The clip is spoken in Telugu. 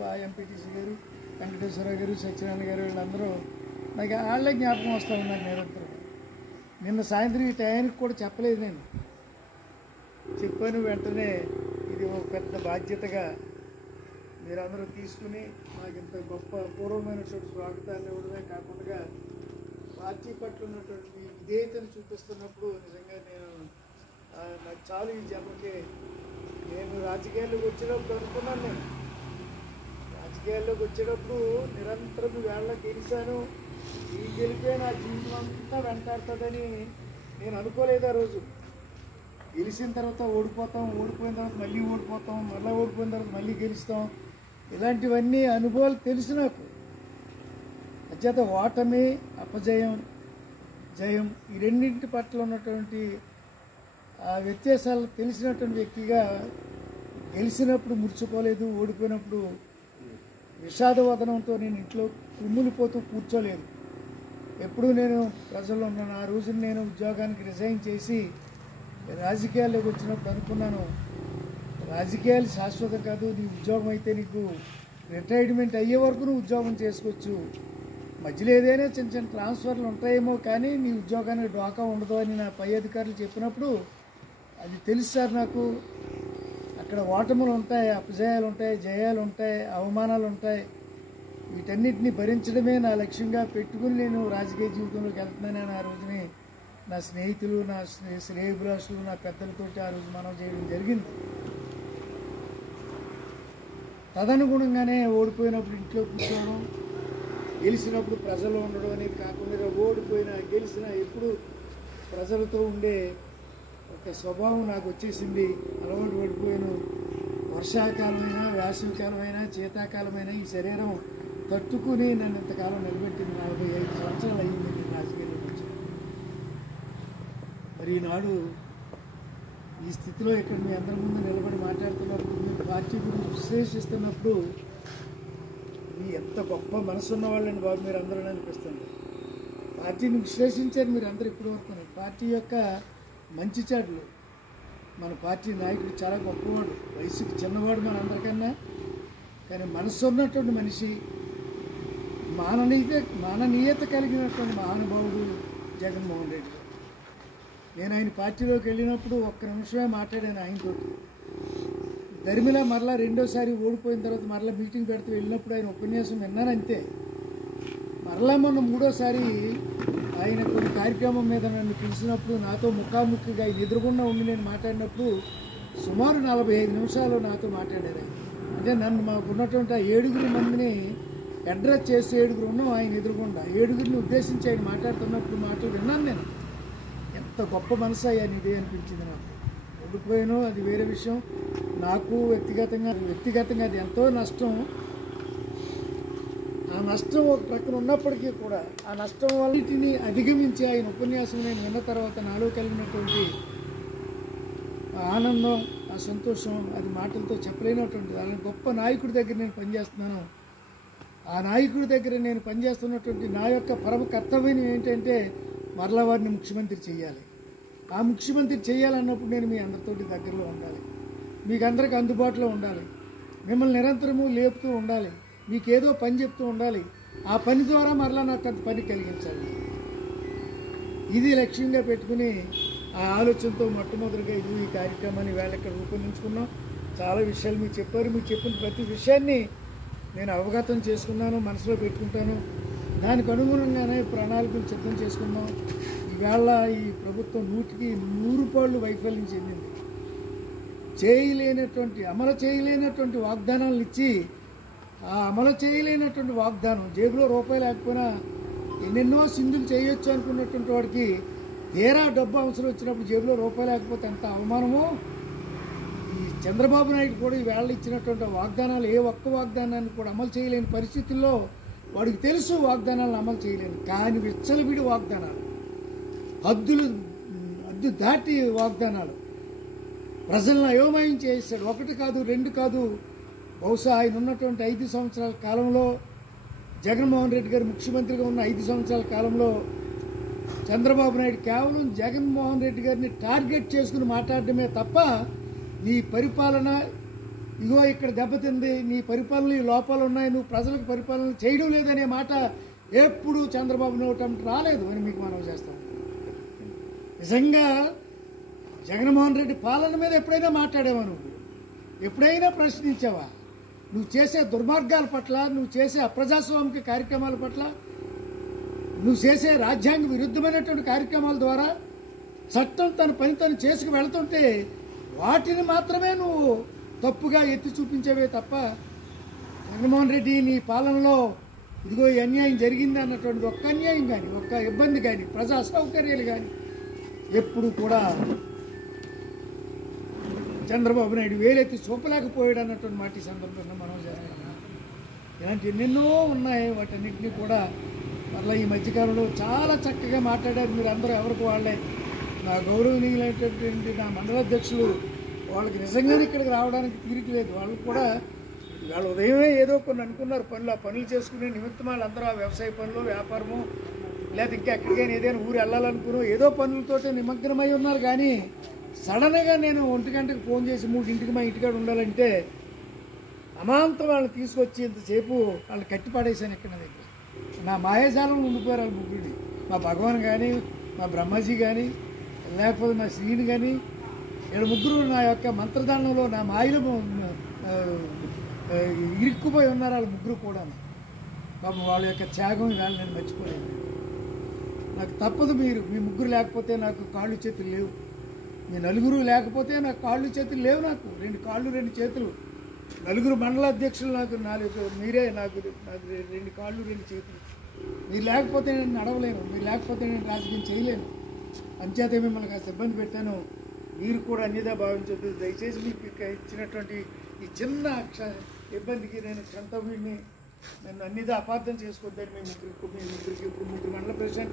ఎంపీటీసీ గారు, వెంకటేశ్వరరావు గారు, సత్యనారాయణ గారు వీళ్ళందరూ నాకు వాళ్ళే జ్ఞాపకం వస్తూ ఉన్నారు నిరంతరం. నిన్న సాయంత్రం ఈ టైంకి కూడా చెప్పలేదు, నేను చెప్పాను. వెంటనే ఇది ఒక పెద్ద బాధ్యతగా మీరందరూ తీసుకుని నాకు ఇంత గొప్ప పూర్వమైనటువంటి స్వాగతాన్ని ఇవ్వడమే కాకుండా పార్టీ పట్ల ఉన్నటువంటి విధేయతను చూపిస్తున్నప్పుడు నిజంగా నాకు చాలు ఈ జన్మకి. నేను రాజకీయాల్లోకి వచ్చినప్పుడు అనుకున్నాను, నేను రాజకీయాల్లోకి వచ్చేటప్పుడు నిరంతరం వేళ్ళకి గెలిచాను, ఈ గెలిపే నా జీవితం అంతా వెంటాడుతుందని నేను అనుకోలేదు. ఆ రోజు గెలిచిన తర్వాత ఓడిపోతాం, ఓడిపోయిన తర్వాత మళ్ళీ ఓడిపోతాం, మళ్ళీ ఓడిపోయిన తర్వాత మళ్ళీ గెలుస్తాం, ఇలాంటివన్నీ అనుభవాలు తెలుసు నాకు. అచేత ఓటమి, అపజయం, జయం ఈ రెండింటి పట్ల ఉన్నటువంటి ఆ వ్యత్యాసాలు తెలిసినటువంటి వ్యక్తిగా గెలిచినప్పుడు మురిచిపోలేదు, ఓడిపోయినప్పుడు విషాదవదనంతో నేను ఇంట్లో కుమ్ములిపోతూ కూర్చోలేదు. ఎప్పుడూ నేను ప్రజల్లో ఉన్నాను. ఆ రోజున నేను ఉద్యోగానికి రిజైన్ చేసి రాజకీయాల్లోకి వచ్చినప్పుడు అనుకున్నాను, రాజకీయాలు శాశ్వతం కాదు, నీ ఉద్యోగం అయితే నీకు రిటైర్మెంట్ అయ్యే వరకు నువ్వు ఉద్యోగం చేసుకోవచ్చు, మధ్యలో ఏదైనా చిన్న చిన్న ట్రాన్స్ఫర్లు ఉంటాయేమో కానీ నీ ఉద్యోగానికి ఢోకా ఉండదు అని నా పై అధికారులు చెప్పినప్పుడు అది తెలుసు సార్ నాకు. అక్కడ ఓటములు ఉంటాయి, అపజయాలు ఉంటాయి, జయాలు ఉంటాయి, అవమానాలు ఉంటాయి. వీటన్నిటిని భరించడమే నా లక్ష్యంగా పెట్టుకుని నేను రాజకీయ జీవితంలోకి వెళ్తున్నానని ఆ రోజుని నా స్నేహితులు, నా శ్రేయభిలాషులు, నా పెద్దలతోటి ఆ రోజు మనం చేయడం జరిగింది. తదనుగుణంగానే ఓడిపోయినప్పుడు ఇంట్లో కూర్చోవడం, గెలిచినప్పుడు ప్రజలు ఉండడం అనేది కాకుండా ఓడిపోయినా గెలిచినా ఎప్పుడు ప్రజలతో ఉండే ఒక స్వభావం నాకు వచ్చేసింది. అలవాటు పడిపోయాను. వర్షాకాలమైనా, వేసవికాలమైనా, శీతాకాలమైనా ఈ శరీరం తట్టుకుని నన్ను ఇంతకాలం నిలబెట్టింది. 45 సంవత్సరాలు అయ్యింది నేను రాజకీయాల్లోకి వచ్చి. మరి ఈనాడు ఈ స్థితిలో ఇక్కడ మీ అందరి ముందు నిలబడి మాట్లాడుతున్నప్పుడు, మీరు పార్టీ గురించి విశ్లేషిస్తున్నప్పుడు ఇది ఎంత గొప్ప మనసున్న వాళ్ళని బాబు మీరు అందరూ అనిపిస్తుంది. పార్టీని విశ్లేషించారు మీరు అందరూ ఇప్పటి వరకు. పార్టీ యొక్క మంచి చెడులు, మన పార్టీ నాయకుడు చాలా గొప్పవాడు, వయసుకి చిన్నవాడు మన అందరికన్నా, కానీ మనసు ఉన్నటువంటి మనిషి, మాననీయత కలిగినటువంటి మహానుభావుడు జగన్మోహన్ రెడ్డి గారు. నేను ఆయన పార్టీలోకి వెళ్ళినప్పుడు ఒక్క నిమిషమే మాట్లాడాను ఆయనతోటి. ధర్మిల మరలా రెండోసారి ఓడిపోయిన తర్వాత మరలా మీటింగ్ పెడుతూ వెళ్ళినప్పుడు ఆయన ఉపన్యాసం విన్నాను అంతే. మరలా మొన్న మూడోసారి ఆయన కొన్ని కార్యక్రమం మీద నన్ను పిలిచినప్పుడు నాతో ముఖాముఖిగా ఆయన ఎదురుగుండా ఉండి నేను మాట్లాడినప్పుడు సుమారు 45 నిమిషాలు నాతో మాట్లాడారు ఆయన. అంటే నన్ను మాకు ఉన్నటువంటి 7 మందిని అడ్రస్ చేసి 7 ఉన్నాం ఆయన ఎదురుగుండా. 7 ఉద్దేశించి ఆయన మాట్లాడుతున్నప్పుడు మాటలు విన్నాను నేను. ఎంత గొప్ప మనసు అయ్యాను ఇదే అనిపించింది నాకు. ఓడిపోయాను అది వేరే విషయం, నాకు వ్యక్తిగతంగా అది ఎంతో నష్టం. ఆ నష్టం ఒక ప్రక్కన ఉన్నప్పటికీ కూడా ఆ నష్టం వన్నిటిని అధిగమించి ఆయన ఉపన్యాసం నేను విన్న తర్వాత నాలో కలిగినటువంటి ఆనందం, ఆ సంతోషం అది మాటలతో చెప్పలేనటువంటిది. అలాంటి గొప్ప నాయకుడి దగ్గర నేను పనిచేస్తున్నాను. ఆ నాయకుడి దగ్గర నేను పనిచేస్తున్నటువంటి నా యొక్క పరమ కర్తవ్యం ఏంటంటే మరలా వారిని ముఖ్యమంత్రి చేయాలి. ఆ ముఖ్యమంత్రి చేయాలన్నప్పుడు నేను మీ అందరితోటి దగ్గరలో ఉండాలి, మీకు అందరికి అందుబాటులో ఉండాలి, మిమ్మల్ని నిరంతరము లేపుతూ ఉండాలి, మీకేదో పని చెప్తూ ఉండాలి. ఆ పని ద్వారా మరలా నాకు అంత పని కలిగించాలి. ఇది లక్ష్యంగా పెట్టుకుని ఆ ఆలోచనతో మొట్టమొదటిగా ఈ కార్యక్రమాన్ని వేళ ఇక్కడ రూపొందించుకున్నాం. చాలా విషయాలు మీరు చెప్పారు. మీరు చెప్పిన ప్రతి విషయాన్ని నేను అవగతం చేసుకున్నాను, మనసులో పెట్టుకుంటాను. దానికి అనుగుణంగానే ప్రణాళికలు సిద్ధం చేసుకున్నాం. ఈవేళ ఈ ప్రభుత్వం 100కి 100 పాళ్ళు వైఫల్యం చెందింది. అమలు చేయలేనటువంటి వాగ్దానాలు ఇచ్చి ఆ అమలు చేయలేనటువంటి వాగ్దానం, జేబులో రూపాయి లేకపోయినా ఎన్నెన్నో సింధులు చేయొచ్చు అనుకున్నటువంటి వాడికి తీరా డబ్బు అవసరం వచ్చినప్పుడు జేబులో రూపాయి లేకపోతే ఎంత అవమానమో. ఈ చంద్రబాబు నాయుడు కూడా ఈవేళ ఇచ్చినటువంటి వాగ్దానాలు ఏ ఒక్క వాగ్దానాన్ని కూడా అమలు చేయలేని పరిస్థితుల్లో వాడికి తెలుసు వాగ్దానాలను అమలు చేయలేను. కానీ విచ్చలవిడి వాగ్దానాలు, హద్దు దాటి వాగ్దానాలు ప్రజలను అయోమయం చేశాడు. 1 కాదు 2 కాదు, బహుశా ఆయన ఉన్నటువంటి 5 సంవత్సరాల కాలంలో, జగన్మోహన్ రెడ్డి గారు ముఖ్యమంత్రిగా ఉన్న 5 సంవత్సరాల కాలంలో చంద్రబాబు నాయుడు కేవలం జగన్మోహన్ రెడ్డి గారిని టార్గెట్ చేసుకుని మాట్లాడటమే తప్ప నీ పరిపాలన ఇగో ఇక్కడ దెబ్బతింది, నీ పరిపాలన ఈ లోపాలు ఉన్నాయి, నువ్వు ప్రజలకు పరిపాలన చేయడం లేదనే మాట ఎప్పుడు చంద్రబాబు నోటం రాలేదు అని మీకు మనం చేస్తాం. నిజంగా జగన్మోహన్ రెడ్డి పాలన మీద ఎప్పుడైనా మాట్లాడేవా? నువ్వు ఎప్పుడైనా ప్రశ్నించావా? నువ్వు చేసే దుర్మార్గాల పట్ల, నువ్వు చేసే అప్రజాస్వామిక కార్యక్రమాల పట్ల, నువ్వు చేసే రాజ్యాంగ విరుద్ధమైనటువంటి కార్యక్రమాల ద్వారా చట్టం తన పని తను చేసుకు వెళుతుంటే వాటిని మాత్రమే నువ్వు తప్పుగా ఎత్తి చూపించవే తప్ప జగన్మోహన్ రెడ్డి నీ పాలనలో ఇదిగో ఈ అన్యాయం జరిగింది అన్నటువంటిది ఒక్క అన్యాయం కానీ, ఒక్క ఇబ్బంది కానీ, ప్రజా అసౌకర్యాలు కానీ ఎప్పుడు కూడా చంద్రబాబు నాయుడు వేలెత్తి చూపలేకపోయాడు అన్నటువంటి మాట ఈ సందర్భంగా మనం చేస్తున్నాం. ఇలాంటి ఎన్నెన్నో ఉన్నాయి. వాటన్నింటినీ కూడా మళ్ళీ ఈ మధ్యకాలంలో చాలా చక్కగా మాట్లాడారు మీరు అందరూ. ఎవరికి వాళ్ళే నా గౌరవనీయులైనటువంటి నా మండలాధ్యక్షులు వాళ్ళకి నిజంగానే ఇక్కడికి రావడానికి తీరిక లేదు. వాళ్ళు కూడా ఇవాళ ఉదయమే ఏదో కొన్ని అనుకున్నారు పనులు, ఆ పనులు చేసుకునే నిమిత్తం వాళ్ళందరూ ఆ వ్యవసాయ పనులు, వ్యాపారము, లేదా ఇంకా ఎక్కడికైనా ఏదైనా ఊరు వెళ్ళాలనుకున్నాం ఏదో పనులతోటి నిమగ్నమై ఉన్నారు. కానీ సడన్గా నేను 1 గంటకు ఫోన్ చేసి 3ంటికి మా ఇంటికాడ ఉండాలంటే అమాంతం వాళ్ళని తీసుకొచ్చి ఇంతసేపు వాళ్ళు కట్టిపడేశాను. ఇక్కడ దగ్గర నా మాయాజాలంలో ఉండిపోయారు వాళ్ళు ముగ్గురిని. మా భగవాన్ కానీ, మా బ్రహ్మాజీ కానీ, లేకపోతే మా శ్రీని కానీ, వీళ్ళ ముగ్గురు నా యొక్క మంత్రదానంలో నా మాయలో ఇరుక్కుపోయి ఉన్నారు వాళ్ళ ముగ్గురు కూడా. పాపం వాళ్ళ యొక్క త్యాగం ఇవాళ నేను మర్చిపోలేదు. నాకు తప్పదు. మీ ముగ్గురు లేకపోతే నాకు కాళ్ళు చేతులు లేవు. మీ నలుగురు లేకపోతే నాకు కాళ్ళు చేతులు లేవు. నాకు 2 కాళ్ళు 2 చేతులు, నలుగురు మండల అధ్యక్షులు, నాకు 4 మీరే, నాకు 2 కాళ్ళు 2 చేతులు. మీరు లేకపోతే నేను నడవలేను, మీరు లేకపోతే నేను రాజకీయం చేయలేను. అంచేతే మిమ్మల్ని కాస్త ఇబ్బంది పెట్టాను. మీరు కూడా అన్నిదా భావించొద్దు. దయచేసి మీకు ఇచ్చినటువంటి ఈ చిన్న ఇబ్బందికి నేను క్షంతవ్యుడిని, నన్ను అన్నిదా అపార్థం చేసుకోవద్దని మీ ముగ్గురికి ఇప్పుడు 3 మండల ప్రెసిడెంట్లు